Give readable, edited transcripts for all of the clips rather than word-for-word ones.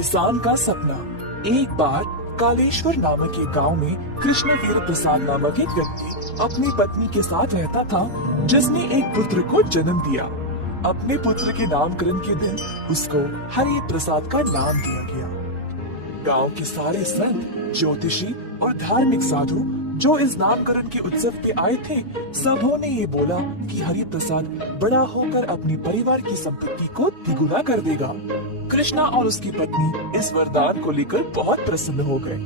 किसान का सपना। एक बार कालेश्वर नामक एक गांव में कृष्णवीर प्रसाद नामक एक व्यक्ति अपनी पत्नी के साथ रहता था, जिसने एक पुत्र को जन्म दिया। अपने पुत्र के नामकरण के दिन उसको हरि प्रसाद का नाम दिया गया। गांव के सारे संत, ज्योतिषी और धार्मिक साधु जो इस नामकरण के उत्सव पे आए थे, सबों ने ये बोला कि हरि प्रसाद बड़ा होकर अपनी परिवार की संपत्ति को द्विगुना कर देगा। कृष्णा और उसकी पत्नी इस वरदान को लेकर बहुत प्रसन्न हो गए।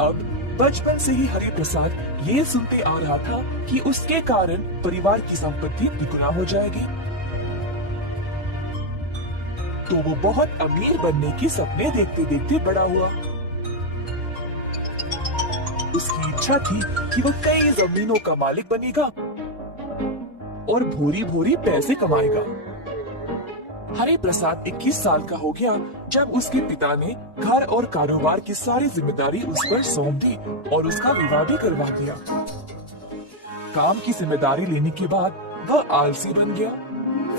अब बचपन से ही हरि प्रसाद ये सुनते आ रहा था कि उसके कारण परिवार की संपत्ति द्विगुना हो जाएगी, तो वो बहुत अमीर बनने के सपने देखते देखते बड़ा हुआ। उसकी इच्छा थी कि वो कई जमीनों का मालिक बनेगा और भूरी भूरी पैसे कमाएगा। हरि प्रसाद 21 साल का हो गया जब उसके पिता ने घर और कारोबार की सारी जिम्मेदारी उस पर सौंप दी और उसका विवाह भी करवा दिया। काम की जिम्मेदारी लेने के बाद वह आलसी बन गया।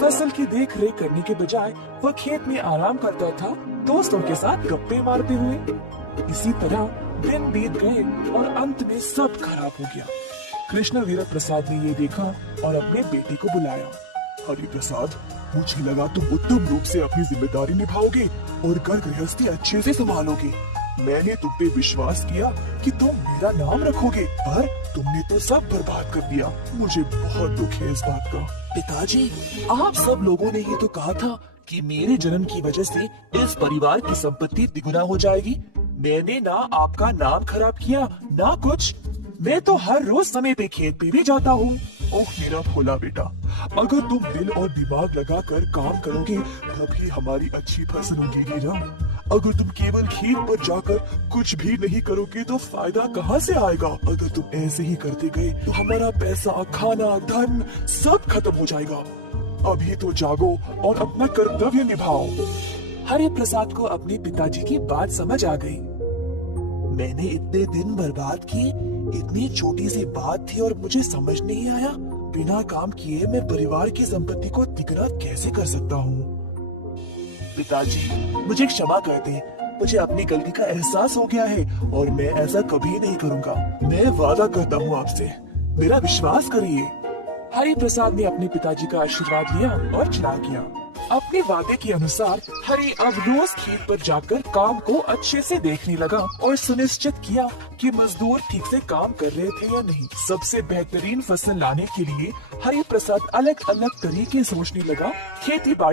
फसल की देख रेख करने के बजाय वह खेत में आराम करता था, दोस्तों के साथ गप्पे मारते हुए। इसी तरह दिन बीत गए और अंत में सब खराब हो गया। कृष्णवीर प्रसाद ने ये देखा और अपने बेटे को बुलाया। हरि प्रसाद, मुझे लगा तुम उत्तम रूप से अपनी जिम्मेदारी निभाओगे और घर गृहस्थी अच्छे से संभालोगे। मैंने तुम पे विश्वास किया कि तुम मेरा नाम रखोगे, पर तुमने तो सब बर्बाद कर दिया। मुझे बहुत दुख है इस बात का। पिताजी, आप सब लोगों ने ये तो कहा था कि मेरे जन्म की वजह से इस परिवार की संपत्ति द्विगुना हो जाएगी। मैंने ना आपका नाम खराब किया ना कुछ। मैं तो हर रोज समय पे खेत पे भी जाता हूँ। ओह मेरा भोला बेटा, अगर तुम दिल और दिमाग लगाकर काम करोगे तभी हमारी अच्छी फसल उगेगी ना। अगर तुम केवल खेत पर जाकर कुछ भी नहीं करोगे तो फायदा कहाँ से आएगा। अगर तुम ऐसे ही करते गए तो हमारा पैसा, खाना, धन सब खत्म हो जाएगा। अभी तो जागो और अपना कर्तव्य निभाओ। हरि प्रसाद को अपने पिताजी की बात समझ आ गई। मैंने इतने दिन बर्बाद किए, इतनी छोटी सी बात थी और मुझे समझ नहीं आया। बिना काम किए मैं परिवार की संपत्ति को तिगुना कैसे कर सकता हूँ। पिताजी, मुझे क्षमा कर दें। मुझे अपनी गलती का एहसास हो गया है और मैं ऐसा कभी नहीं करूँगा। मैं वादा करता हूँ आपसे, मेरा विश्वास करिए। हरि प्रसाद ने अपने पिताजी का आशीर्वाद लिया और चला गया। अपने वादे के अनुसार हरि अब रोज खेत पर जाकर काम को अच्छे से देखने लगा और सुनिश्चित किया कि मजदूर ठीक से काम कर रहे थे या नहीं। सबसे बेहतरीन फसल लाने के लिए हरि प्रसाद अलग अलग तरीके सोचने लगा। खेती बाड़ी